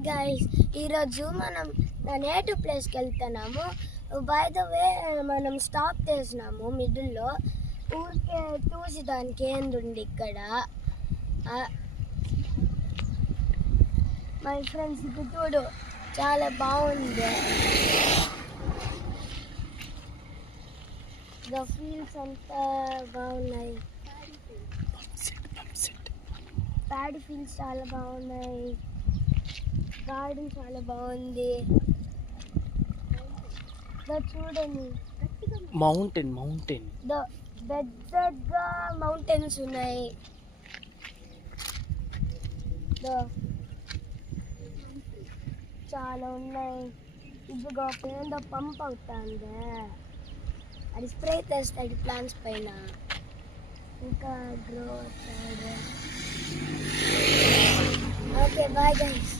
Hi guys, ఈరోజు మనం నా నేటివ్ ప్లేస్కి వెళ్తున్నాము. బై ద వే మనం స్టాప్ చేసినాము మిడిల్లో. ఊరికే చూసి దానికి ఏందుండి ఇక్కడ. మై ఫ్రెండ్స్ ఇప్పుడు చూడు, చాలా బాగుంది. ద ఫీల్స్ అంతా బాగున్నాయి. ప్యాడీ ఫీల్డ్స్ చాలా బాగున్నాయి. గార్డెన్ చాలా బాగుంది. చూడండి, మౌంటైన్ పెద్దగా మౌంటైన్స్ ఉన్నాయి. చాలా ఉన్నాయి. ఇదిగో ఏందో పంప్ అవుతుంది, అది స్ప్రే చేస్తాడు ప్లాంట్స్ పైన. ఇంకా గ్రో అవుతాడు. Okay, bye guys.